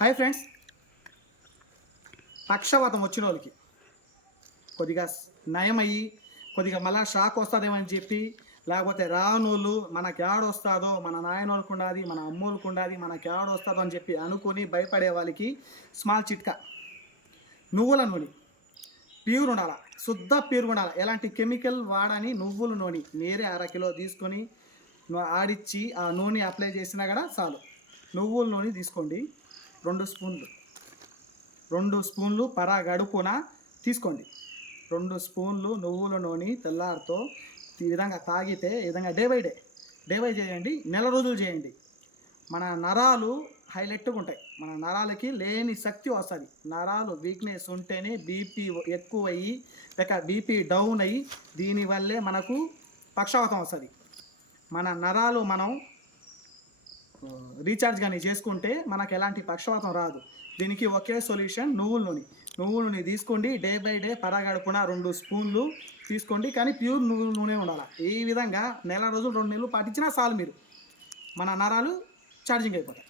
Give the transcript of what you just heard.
Hi friends, పక్షవాతం వచ్చిన వాళ్ళకి కొద్దిగా నయమయ్యి కొద్దిగా మళ్ళా షాక్ వస్తుందేమని చెప్పి, లేకపోతే రానోళ్ళు మనకి వస్తుందో, మన నాయనోళ్ళకు ఉండాది, మన అమ్మోళ్ళకు ఉండాది, మనకి వస్తుందో అని చెప్పి అనుకుని భయపడే వాళ్ళకి స్మాల్ చిట్కా. నువ్వుల నూనె ప్యూర్ ఉండాలి, శుద్ధ ప్యూర్ ఉండాలి, ఎలాంటి కెమికల్ వాడని నువ్వుల నూనె మీరే 1/2 కిలో తీసుకొని ఆడిచ్చి ఆ నూనె అప్లై చేసినా కూడా చాలు. నువ్వుల నూనె తీసుకోండి, 2 స్పూన్లు పరగడుపున తీసుకోండి. 2 స్పూన్లు నువ్వుల నూనె తెల్లారితో ఈ విధంగా తాగితే, ఈ విధంగా డే బై చేయండి, నెల రోజులు చేయండి. మన నరాలు హైలైట్గా ఉంటాయి, మన నరాలకి లేని శక్తి వస్తుంది. నరాలు వీక్నెస్ ఉంటేనే బీపీ ఎక్కువయ్యి లేక బీపీ డౌన్ అయ్యి దీనివల్లే మనకు పక్షవాతం వస్తుంది. మన నరాలు మనం రీఛార్జ్ కానీ చేసుకుంటే మనకు ఎలాంటి పక్షవాతం రాదు. దీనికి ఒకే సొల్యూషన్ నువ్వుల నూనె తీసుకోండి. డే బై డే పరగడుపున 2 స్పూన్లు తీసుకోండి, కానీ ప్యూర్ నువ్వుల నూనె ఉండాలి. ఈ విధంగా నెల రోజులు 2 నెలలు పాటించినా చాలు, మీరు మన నరాలు ఛార్జింగ్ అయిపోతాయి.